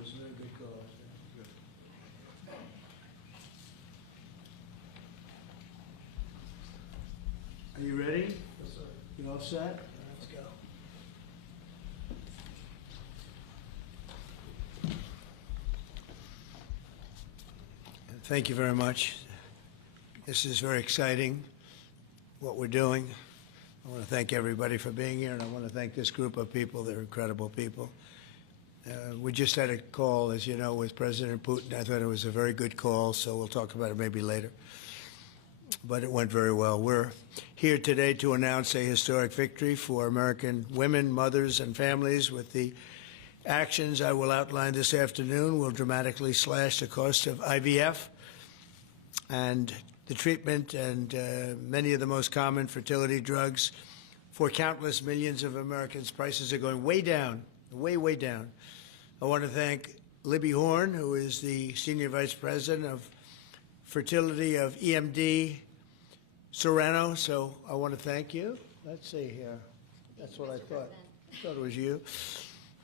was a very good call. Are you ready? Yes, sir. You all set? Let's go. Thank you very much. This is very exciting, what we're doing. I want to thank everybody for being here, and I want to thank this group of people. They're incredible people. We just had a call, as you know, with President Putin. I thought it was a very good call, so we'll talk about it maybe later. But it went very well. We're here today to announce a historic victory for American women, mothers, and families. With the actions I will outline this afternoon, will dramatically slash the cost of IVF and the treatment and many of the most common fertility drugs for countless millions of Americans. Prices are going way down, way, way down. I want to thank Libby Horn, who is the Senior Vice President of Fertility of EMD Serono. So I want to thank you. Let's see here. That's what I thought. I thought it was you.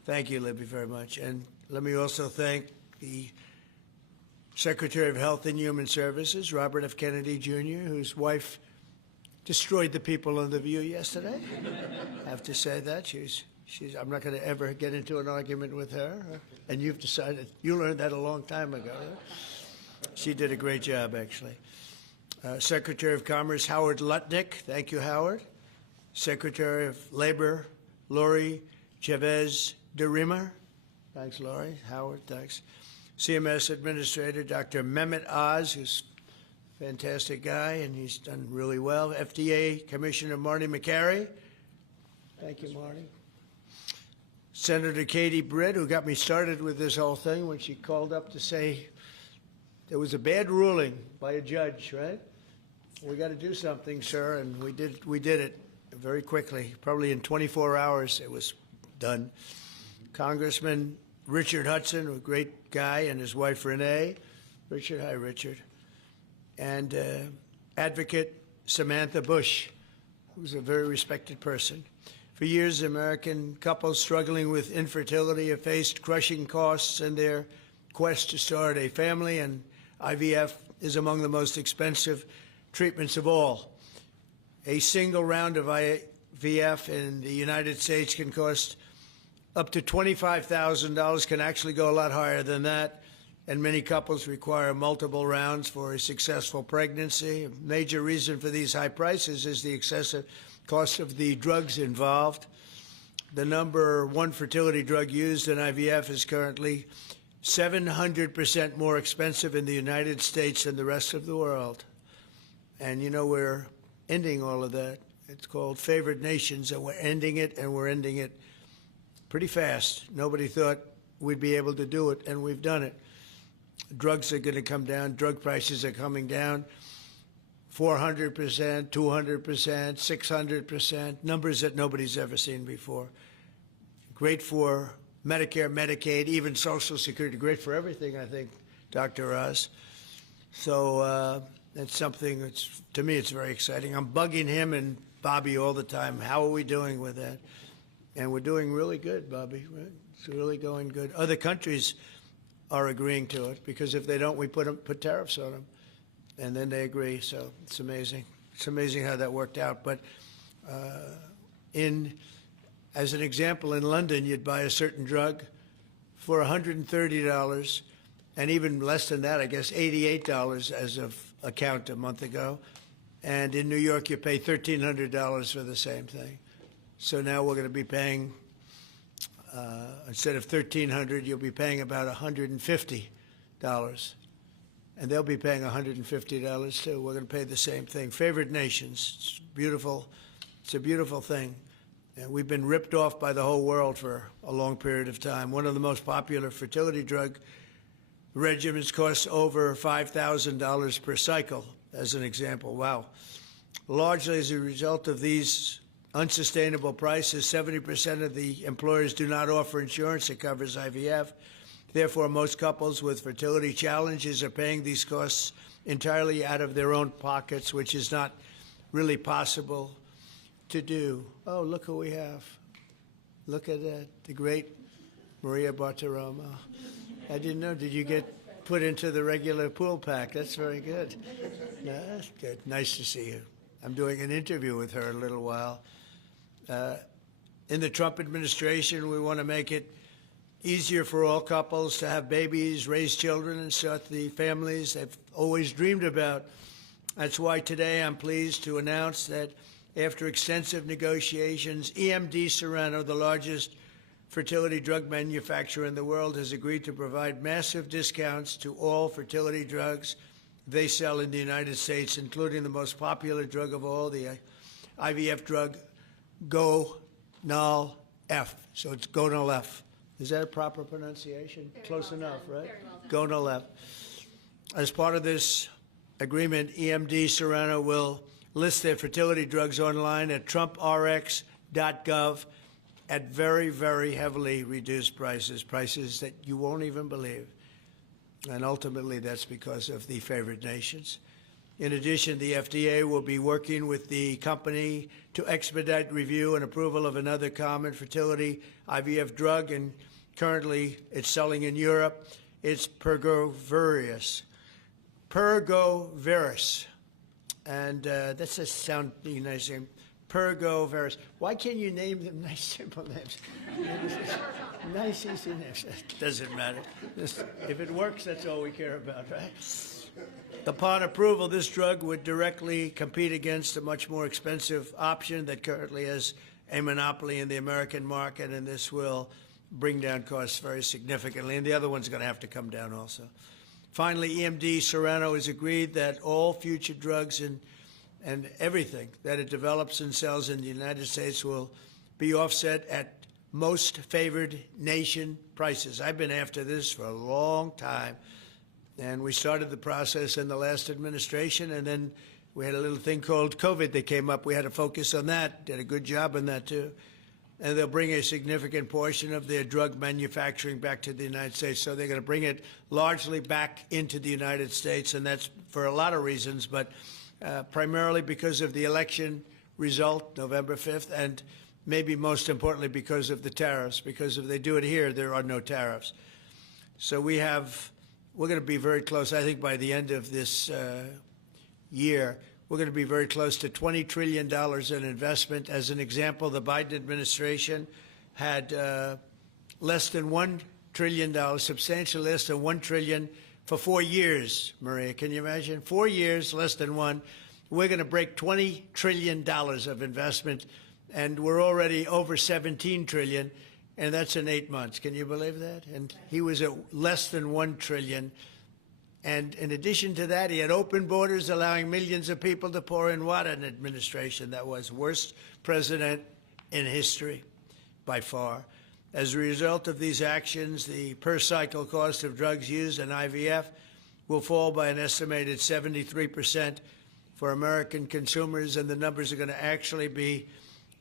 Thank you, Libby, very much. And let me also thank the Secretary of Health and Human Services, Robert F. Kennedy, Jr., whose wife destroyed the people on The View yesterday. I have to say that. I'm not going to ever get into an argument with her. And you've decided, you learned that a long time ago. She did a great job, actually. Secretary of Commerce, Howard Lutnick. Thank you, Howard. Secretary of Labor, Lori Chavez de Rima. Thanks, Lori. Howard, thanks. CMS Administrator, Dr. Mehmet Oz, who's a fantastic guy, and he's done really well. FDA Commissioner Marty McCary. Thank you, Marty. Senator Katie Britt, who got me started with this whole thing when she called up to say there was a bad ruling by a judge, right? We got to do something, sir, and we did it very quickly. Probably in 24 hours it was done. Congressman Richard Hudson, a great guy, and his wife Renee. Richard, hi, Richard. And Advocate Samantha Bush, who's a very respected person. For years, American couples struggling with infertility have faced crushing costs in their quest to start a family, and IVF is among the most expensive treatments of all. A single round of IVF in the United States can cost up to $25,000, can actually go a lot higher than that, and many couples require multiple rounds for a successful pregnancy. A major reason for these high prices is the excessive cost of the drugs involved. The number one fertility drug used in IVF is currently 700% more expensive in the United States than the rest of the world. And you know, we're ending all of that. It's called favored nations, and we're ending it, and we're ending it pretty fast. Nobody thought we'd be able to do it, and we've done it. Drugs are going to come down. Drug prices are coming down. 400%, 200%, 600%, numbers that nobody's ever seen before. Great for Medicare, Medicaid, even Social Security. Great for everything, I think, Dr. Oz. So that's something that's, to me, it's very exciting. I'm bugging him and Bobby all the time. How are we doing with that? And we're doing really good, Bobby. Right? It's really going good. Other countries are agreeing to it, because if they don't, we put tariffs on them, and then they agree. So it's amazing. It's amazing how that worked out. But as an example, in London, you'd buy a certain drug for $130, and even less than that, I guess, $88 as of a count a month ago. And in New York, you pay $1,300 for the same thing. So now we're going to be paying, instead of $1,300, you'll be paying about $150. And they'll be paying $150 too. We're going to pay the same thing. Favored nations. It's beautiful. It's a beautiful thing. And we've been ripped off by the whole world for a long period of time. One of the most popular fertility drug regimens costs over $5,000 per cycle, as an example. Wow. Largely as a result of these unsustainable prices, 70% of the employers do not offer insurance that covers IVF. Therefore, most couples with fertility challenges are paying these costs entirely out of their own pockets, which is not really possible to do. Oh, look who we have. Look at that, the great Maria Bartiromo. I didn't know. Did you get put into the regular pool pack? That's very good. No, that's good. Nice to see you. I'm doing an interview with her in a little while. In the Trump administration, we want to make it easier for all couples to have babies, raise children, and start the families they've always dreamed about. That's why today I'm pleased to announce that after extensive negotiations, EMD Serono, the largest fertility drug manufacturer in the world, has agreed to provide massive discounts to all fertility drugs they sell in the United States, including the most popular drug of all, the IVF drug, Gonal-F. So it's Gonal-F. Is that a proper pronunciation? Close enough, right? Gonal-F. As part of this agreement, EMD Serono will list their fertility drugs online at TrumpRx.gov at very, very heavily reduced prices, prices that you won't even believe. And ultimately, that's because of the favored nations. In addition, the FDA will be working with the company to expedite review and approval of another common fertility IVF drug, and currently it's selling in Europe. It's Pergoveris. And that's a sound nice name. Pergoveris. Why can't you name them nice, simple names? Nice, easy names. Doesn't matter. If it works, that's all we care about, right? Upon approval, this drug would directly compete against a much more expensive option that currently has a monopoly in the American market, and this will bring down costs very significantly. And the other one's going to have to come down also. Finally, EMD Serono has agreed that all future drugs and everything that it develops and sells in the United States will be offset at most favored nation prices. I've been after this for a long time, and we started the process in the last administration, and then we had a little thing called COVID that came up. We had to focus on that, did a good job on that too. And they'll bring a significant portion of their drug manufacturing back to the United States. So they're going to bring it largely back into the United States, and that's for a lot of reasons, but primarily because of the election result, November 5th, and maybe most importantly because of the tariffs, because if they do it here, there are no tariffs. So we're going to be very close, I think by the end of this year, we're going to be very close to $20 trillion in investment. As an example, the Biden administration had less than $1 trillion, substantially less than $1 trillion for 4 years, Maria. Can you imagine? 4 years, less than one. We're going to break $20 trillion of investment, and we're already over $17 trillion, and that's in 8 months. Can you believe that? And he was at less than $1 trillion. And in addition to that, he had open borders, allowing millions of people to pour in. What an administration that was. Worst president in history, by far. As a result of these actions, the per-cycle cost of drugs used in IVF will fall by an estimated 73% for American consumers, and the numbers are going to actually be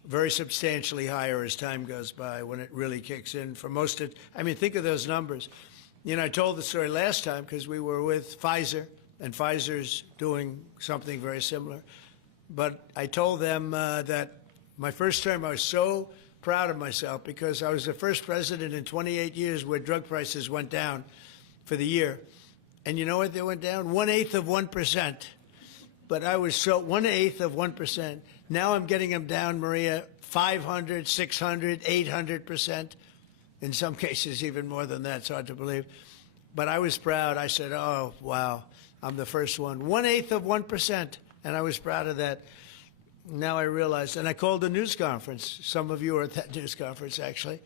very substantially higher as time goes by when it really kicks in. For most of, I mean, think of those numbers. You know, I told the story last time because we were with Pfizer, and Pfizer's doing something very similar. But I told them that my first term, I was so proud of myself because I was the first president in 28 years where drug prices went down for the year. And you know what they went down? 1/8 of 1%. But I was so 1/8 of 1%. Now I'm getting them down, Maria, 500, 600, 800%. In some cases, even more than that. It's hard to believe. But I was proud. I said, oh, wow, I'm the first one. 1/8 of 1%. And I was proud of that. Now I realize, and I called a news conference. Some of you were at that news conference, actually.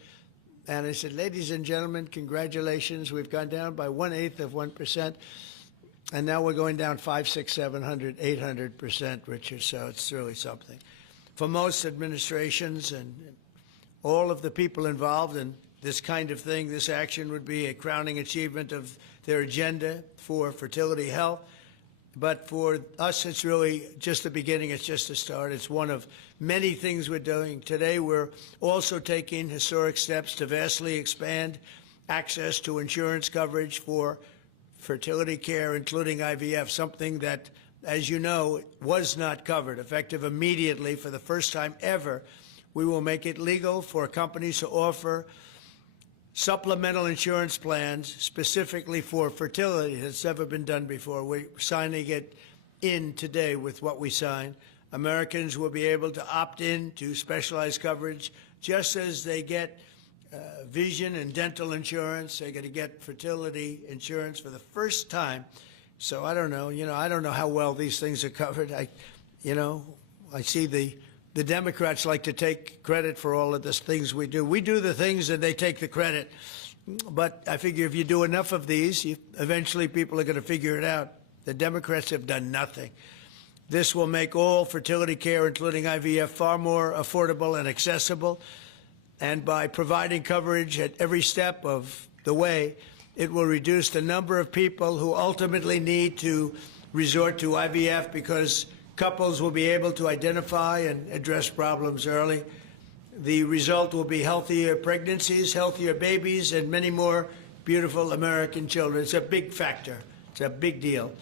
And I said, ladies and gentlemen, congratulations. We've gone down by 1/8 of 1%. And now we're going down 500, 600, 700, 800%, Richard. So it's really something. For most administrations and all of the people involved in this kind of thing, this action would be a crowning achievement of their agenda for fertility health. But for us, it's really just the beginning. It's just the start. It's one of many things we're doing. Today, we're also taking historic steps to vastly expand access to insurance coverage for fertility care, including IVF, something that, as you know, was not covered. Effective immediately, for the first time ever, we will make it legal for companies to offer supplemental insurance plans specifically for fertility. That's never been done before. We're signing it in today with what we signed. Americans will be able to opt in to specialized coverage just as they get vision and dental insurance. They're going to get fertility insurance for the first time. So I don't know. I don't know how well these things are covered. I see the Democrats like to take credit for all of the things we do. We do the things and they take the credit. But I figure if you do enough of these, eventually people are going to figure it out. The Democrats have done nothing. This will make all fertility care, including IVF, far more affordable and accessible. And by providing coverage at every step of the way, it will reduce the number of people who ultimately need to resort to IVF because couples will be able to identify and address problems early. The result will be healthier pregnancies, healthier babies, and many more beautiful American children. It's a big factor. It's a big deal.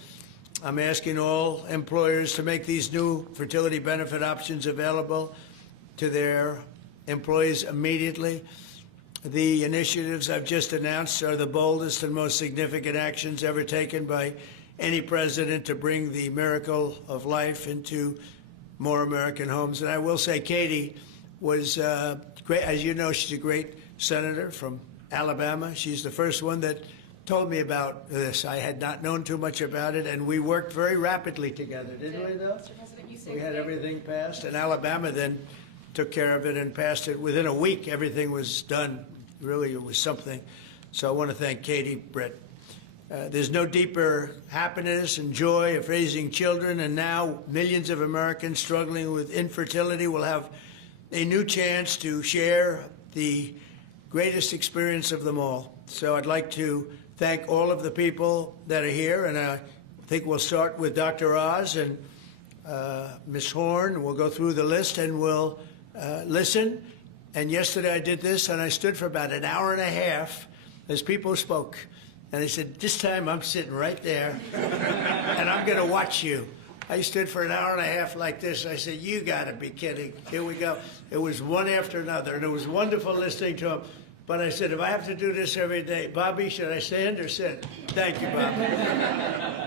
I'm asking all employers to make these new fertility benefit options available to their employees immediately. The initiatives I've just announced are the boldest and most significant actions ever taken by any president to bring the miracle of life into more American homes. And I will say Katie was great. As you know, she's a great senator from Alabama. She's the first one that told me about this. I had not known too much about it, and we worked very rapidly together, didn't we, though? Mr. President, you We had everything passed, and Alabama then took care of it and passed it. Within a week, everything was done. Really, it was something. So I want to thank Katie, Brett. There's no deeper happiness and joy of raising children, and now millions of Americans struggling with infertility will have a new chance to share the greatest experience of them all. So I'd like to thank all of the people that are here, and I think we'll start with Dr. Oz and Ms. Horn. We'll go through the list and we'll listen. And yesterday I did this, and I stood for about an hour and a half as people spoke. And I said, this time I'm sitting right there, and I'm going to watch you. I stood for an hour and a half like this. I said, you got to be kidding. Here we go. It was one after another, and it was wonderful listening to them. But I said, if I have to do this every day, Bobby, should I stand or sit? Thank you, Bobby.